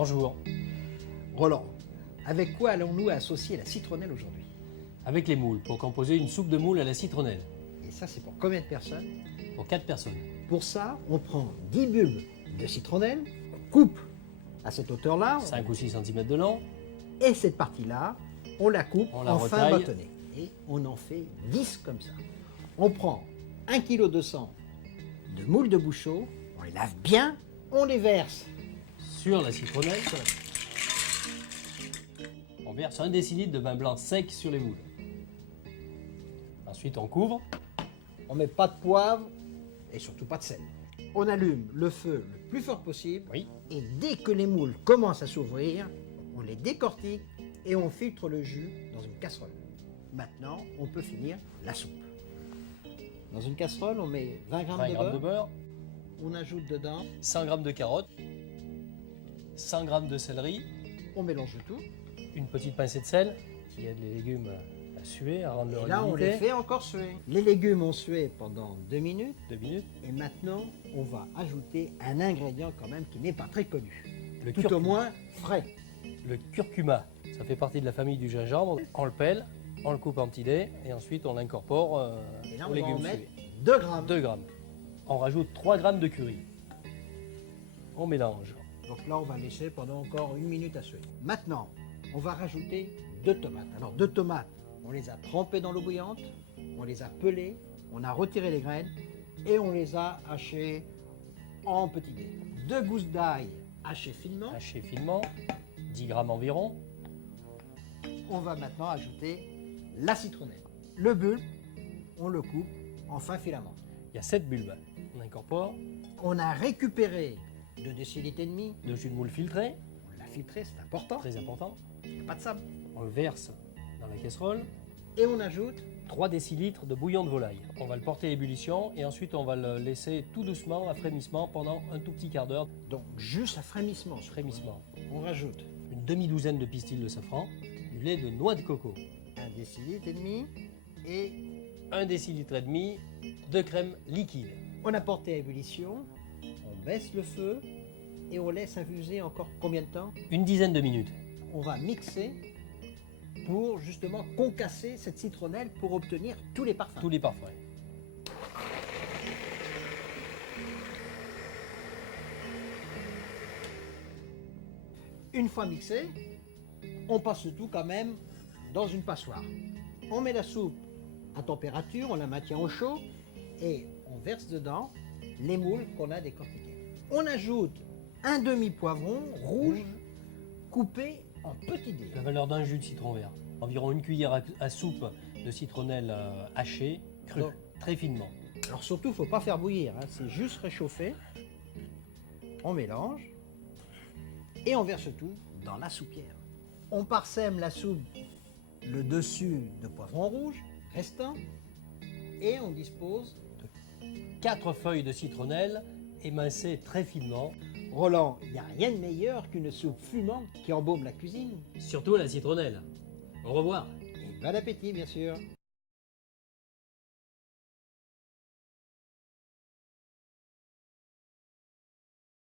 Bonjour. Roland, avec quoi allons-nous associer la citronnelle aujourd'hui? Avec les moules, pour composer une soupe de moules à la citronnelle, Et ça, c'est pour combien de personnes? pour 4 personnes. Pour ça, on prend 10 bulbes de citronnelle, on coupe à cette hauteur-là, 5 ou 6 cm de long, et cette partie-là, on la coupe On la en fin retaille. bâtonnet. Et on en fait 10 comme ça. On prend 1,2 kg de moules de bouchot, on les lave bien, on les verse. sur la citronnelle. On verse 1 décilitre de vin blanc sec sur les moules. Ensuite, on couvre. On met pas de poivre et surtout pas de sel. On allume le feu le plus fort possible. Oui. Et dès que les moules commencent à s'ouvrir, on les décortique et on filtre le jus dans une casserole. Maintenant, on peut finir la soupe. Dans une casserole, on met 20 g 20 de g beurre. de beurre, On ajoute dedans, 100 g de carottes, 100 g de céleri, on mélange le tout. une petite pincée de sel qui aide les légumes à suer, à rendre leur Et là, on les humidité. fait encore suer. Les légumes ont sué pendant 2 minutes. 2 minutes. Et maintenant, on va ajouter un ingrédient quand même qui n'est pas très connu. Le Tout au curcuma. moins frais. Le curcuma, ça fait partie de la famille du gingembre. On le pèle, on le coupe en petits dés et ensuite on l'incorpore Et là, aux on va en légumes mettre sués. 2 grammes. 2 grammes. On rajoute 3 grammes de curry. On mélange. Donc là, on va laisser pendant encore 1 minute à suer. Maintenant, on va rajouter 2 tomates. Alors, 2 tomates, on les a trempées dans l'eau bouillante, on les a pelées, on a retiré les graines et on les a hachées en petits dés. 2 gousses d'ail hachées finement. Haché finement, 10 grammes environ. On va maintenant ajouter la citronnelle. Le bulbe, on le coupe en fins filaments. Il y a 7 bulbes. On incorpore, On a récupéré 2 décilitres et demi. de jus de moule filtré, On l'a filtré, c'est important. très important. Il n'y a pas de sable. On le verse dans la casserole. Et on ajoute 3 décilitres de bouillon de volaille. On va le porter à ébullition et ensuite on va le laisser tout doucement à frémissement pendant un tout petit quart d'heure. donc juste à frémissement. Frémissement. On rajoute Une demi-douzaine de pistils de safran, du lait de noix de coco, 1 décilitre et demi et 1 décilitre et demi de crème liquide. on a porté à ébullition, on baisse le feu et on laisse infuser encore combien de temps? Une dizaine de minutes. On va mixer pour justement concasser cette citronnelle pour obtenir tous les parfums. Tous les parfums. Une fois mixé, on passe le tout quand même dans une passoire. On met la soupe à température, on la maintient au chaud et on verse dedans les moules qu'on a décortiqués. On ajoute un demi-poivron rouge coupé en petits dés. La valeur d'un jus de citron vert. Environ une cuillère à soupe de citronnelle hachée, crue, Donc. très finement. Alors surtout, il ne faut pas faire bouillir, hein, c'est juste réchauffer. On mélange et on verse tout dans la soupière. On parsème la soupe le dessus de poivron rouge restant et on dispose de 4 feuilles de citronnelle émincées très finement, Roland. Il n'y a rien de meilleur qu'une soupe fumante qui embaume la cuisine. surtout à la citronnelle. Au revoir. Et bon appétit, bien sûr.